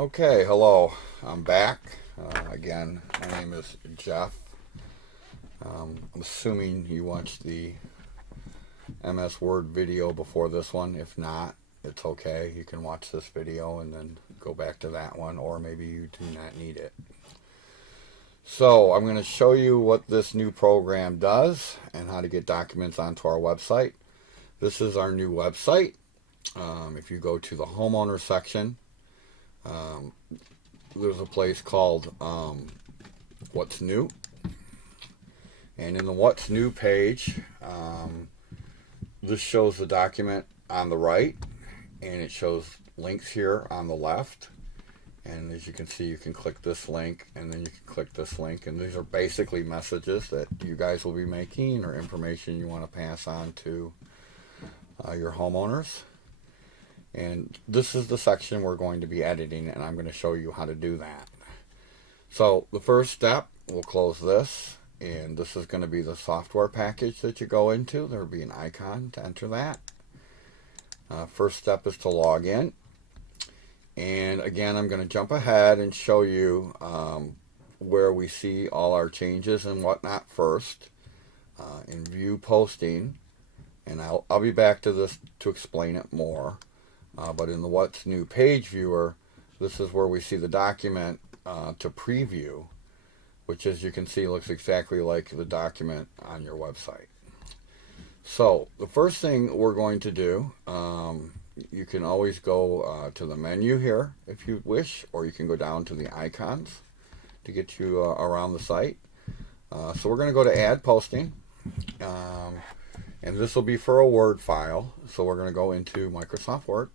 Okay, hello. I'm back. Again, my name is Jeff. I'm assuming you watched the MS Word video before this one. If not, it's okay. You can watch this video and then go back to that one, or maybe you do not need it. So, I'm going to show you what this new program does and how to get documents onto our website. This is our new website. If you go to the homeowner section, there's a place called What's New. And in the What's New page, this shows the document on the right, and it shows links here on the left. And as you can see, you can click this link, and then you can click this link. And these are basically messages that you guys will be making or information you want to pass on to your homeowners. And this is the section we're going to be editing, and I'm going to show you how to do that. So the first step, we'll close this, and this is going to be the software package that you go into. There will be an icon to enter that. First step is to log in. And again, I'm going to jump ahead and show you where we see all our changes and whatnot first in view posting. And I'll be back to this to explain it more. But in the What's New page viewer, this is where we see the document to preview, which as you can see looks exactly like the document on your website. So the first thing we're going to do, you can always go to the menu here if you wish, or you can go down to the icons to get you around the site. So we're going to go to add posting. And this will be for a Word file. So we're going to go into Microsoft Word.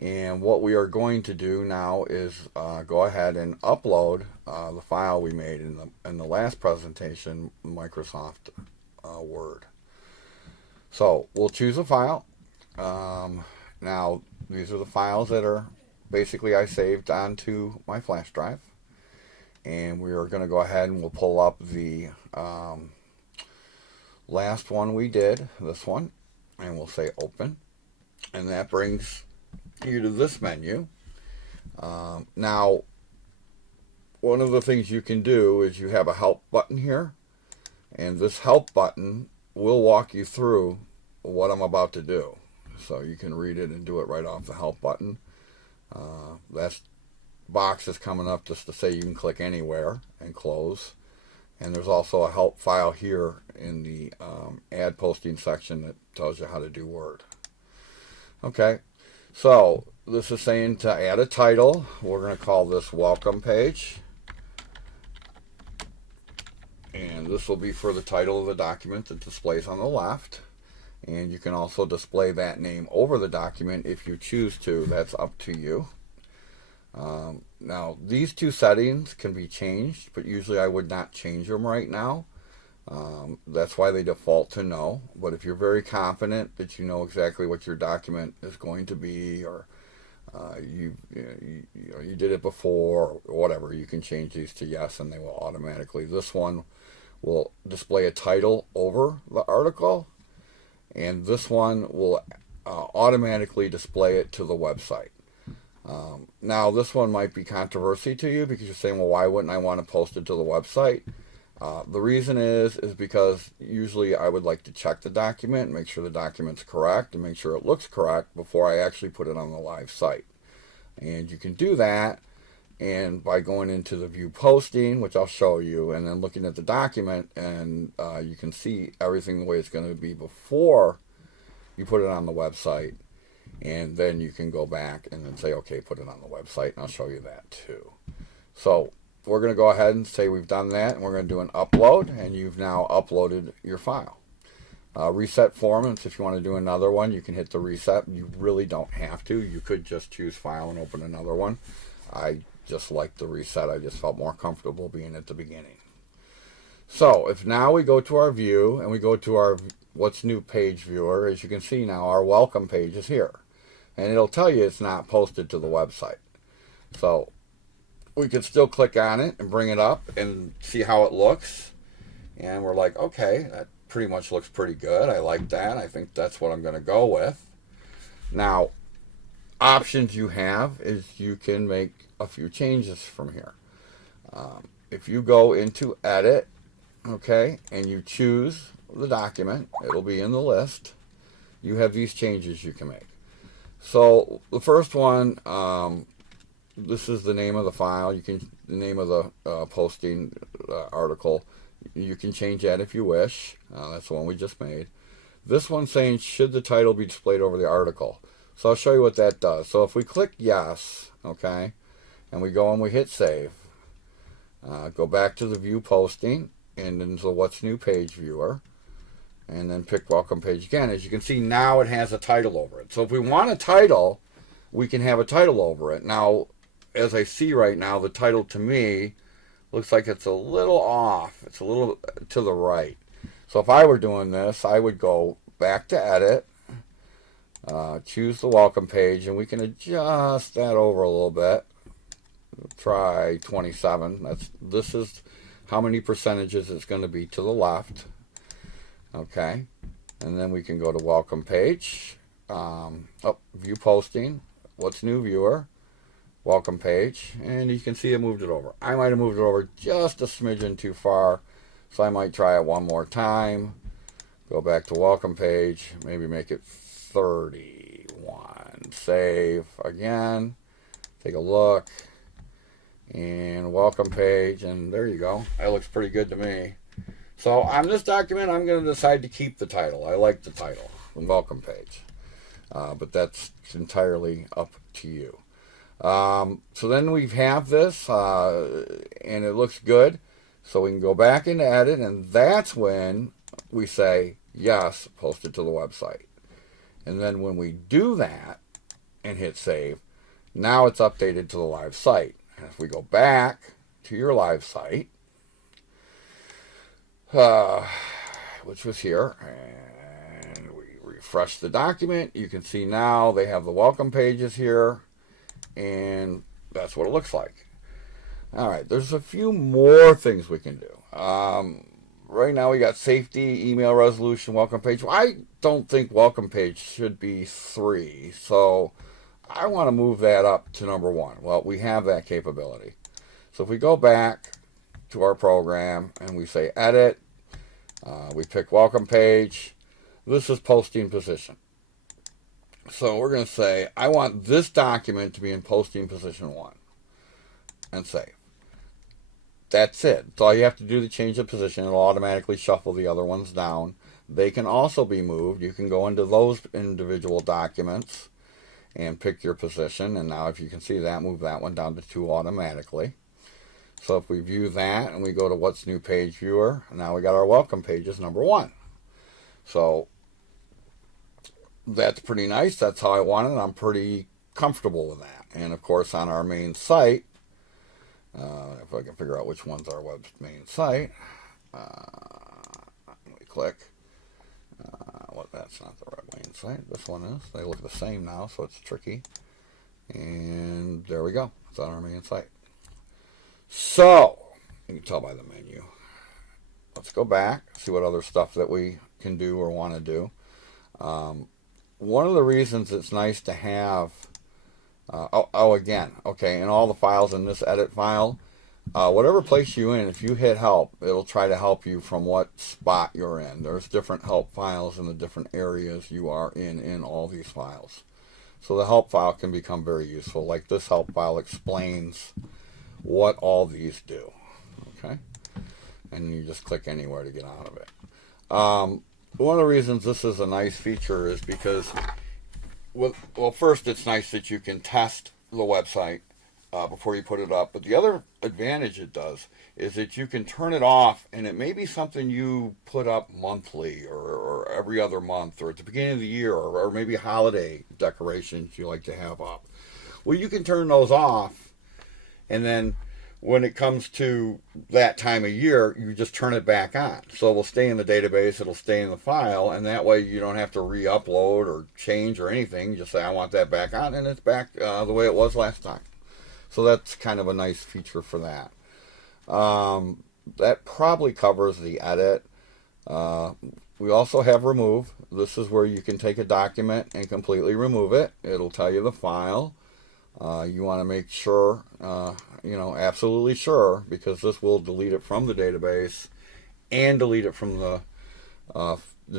And what we are going to do now is go ahead and upload the file we made in the last presentation, Microsoft Word. So we'll choose a file. Now these are the files that are basically I saved onto my flash drive. And we are going to go ahead and we'll pull up the last one we did, this one, and we'll say open, and that brings you to this menu. Now one of the things you can do is you have a help button here, and this help button will walk you through what I'm about to do, so you can read it and do it right off the help button. That box is coming up just to say you can click anywhere and close. And there's also a help file here in the add posting section that tells you how to do Word. Okay, so this is saying to add a title. We're going to call this Welcome Page. And this will be for the title of the document that displays on the left. And you can also display that name over the document if you choose to. That's up to you. Now these two settings can be changed, but usually I would not change them right now. That's why they default to no. But if you're very confident that you know exactly what your document is going to be, or you did it before, or whatever, you can change these to yes, and they will automatically. This one will display a title over the article, and this one will automatically display it to the website. Now this one might be controversy to you because you're saying, well, why wouldn't I want to post it to the website? The reason is because usually I would like to check the document, make sure the document's correct, and make sure it looks correct before I actually put it on the live site. And you can do that and by going into the view posting, which I'll show you, and then looking at the document, and you can see everything the way it's going to be before you put it on the website. And then you can go back and then say, okay, put it on the website, and I'll show you that too. So we're going to go ahead and say we've done that, and we're going to do an upload, and you've now uploaded your file. Reset forms, if you want to do another one, you can hit the reset. You really don't have to. You could just choose file and open another one. I just like the reset. I just felt more comfortable being at the beginning. So if now we go to our view and we go to our What's New page viewer, as you can see now our welcome page is here. And it'll tell you it's not posted to the website. So we could still click on it and bring it up and see how it looks. And we're like, okay, that pretty much looks pretty good. I like that. I think that's what I'm going to go with. Now, options you have is you can make a few changes from here. If you go into edit, okay, and you choose the document, it'll be in the list. You have these changes you can make. So the first one, this is the name of the file. You can the name of the posting article. You can change that if you wish. That's the one we just made. This one's saying, should the title be displayed over the article? So I'll show you what that does. So if we click yes, okay, and we go and we hit save, go back to the view posting, and then the what's new page viewer, and then pick welcome page again. As you can see, now it has a title over it. So if we want a title, we can have a title over it. Now, as I see right now, the title to me looks like it's a little off. It's a little to the right. So if I were doing this, I would go back to edit, choose the welcome page, and we can adjust that over a little bit. Try 27. This is how many percentages it's going to be to the left. Okay, and then we can go to welcome page, view posting, what's new viewer, welcome page, and you can see I moved it over. I might have moved it over just a smidgen too far, so I might try it one more time. Go back to welcome page, maybe make it 31. Save again, take a look, and welcome page, and there you go. That looks pretty good to me. So on this document, I'm going to decide to keep the title. I like the title, the welcome page. But that's entirely up to you. So then we have this, and it looks good. So we can go back into edit, and that's when we say, yes, post it to the website. And then when we do that and hit save, now it's updated to the live site. And if we go back to your live site, which was here, and we refresh the document, you can see now they have the welcome pages here, and that's what it looks like. Alright, there's a few more things we can do. Right now we got safety, email resolution, welcome page. I don't think welcome page should be 3, so I want to move that up to number 1. Well, we have that capability. So if we go back to our program and we say edit, we pick welcome page. This is posting position. So we're going to say I want this document to be in posting position 1 and save. That's it. So all you have to do to change the position, it'll automatically shuffle the other ones down. They can also be moved. You can go into those individual documents and pick your position, and now if you can see that, move that one down to 2 automatically. So if we view that and we go to what's new page viewer, now we got our welcome pages number 1. So that's pretty nice. That's how I want it. I'm pretty comfortable with that. And of course on our main site, if I can figure out which one's our web main site, we click. Well, that's not the right main site. This one is. They look the same now, so it's tricky. And there we go. It's on our main site. So, you can tell by the menu. Let's go back, see what other stuff that we can do or want to do. One of the reasons it's nice to have, again, okay, in all the files in this edit file, whatever place you in, if you hit help, it'll try to help you from what spot you're in. There's different help files in the different areas you are in all these files. So the help file can become very useful. Like this help file explains what all these do. Okay? And you just click anywhere to get out of it. One of the reasons this is a nice feature is because, well, first it's nice that you can test the website before you put it up. But the other advantage it does is that you can turn it off, and it may be something you put up monthly or every other month or at the beginning of the year, or maybe holiday decorations you like to have up. Well, you can turn those off, and then when it comes to that time of year, you just turn it back on. So it will stay in the database, it'll stay in the file, and that way you don't have to re-upload or change or anything. You just say, I want that back on, and it's back the way it was last time. So that's kind of a nice feature for that. That probably covers the edit. we also have remove. This is where you can take a document and completely remove it. It'll tell you the file. You want to make sure, absolutely sure, because this will delete it from the database and delete it from the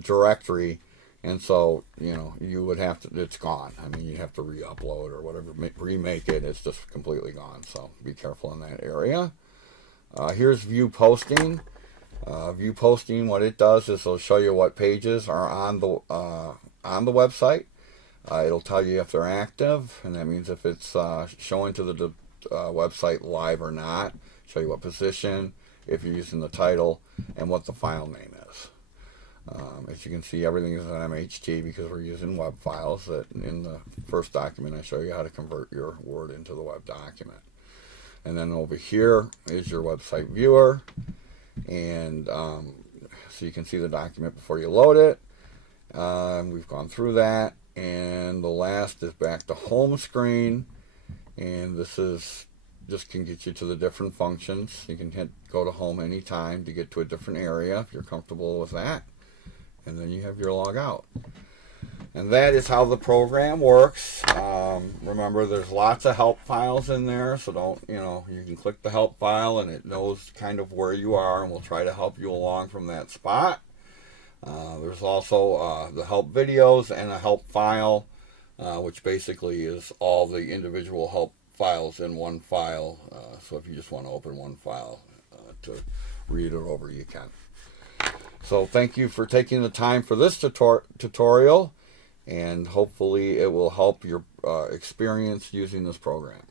directory. And so, you would have to, it's gone. I mean, you have to re-upload or whatever, remake it. It's just completely gone. So be careful in that area. Here's view posting. View posting, what it does is it'll show you what pages are on the website. It'll tell you if they're active, and that means if it's showing to the website live or not. Show you what position, if you're using the title, and what the file name is. As you can see, everything is on MHT because we're using web files. That in the first document, I show you how to convert your Word into the web document. And then over here is your website viewer. And so you can see the document before you load it. We've gone through that. And the last is back to home screen. And this is just can get you to the different functions. You can go to home anytime to get to a different area if you're comfortable with that. And then you have your log out. And that is how the program works. Remember, there's lots of help files in there, so don't, you can click the help file and it knows kind of where you are, and we'll try to help you along from that spot. There's also the help videos and a help file, which basically is all the individual help files in one file. So if you just want to open one file to read it over, you can. So thank you for taking the time for this tutorial, and hopefully it will help your experience using this program.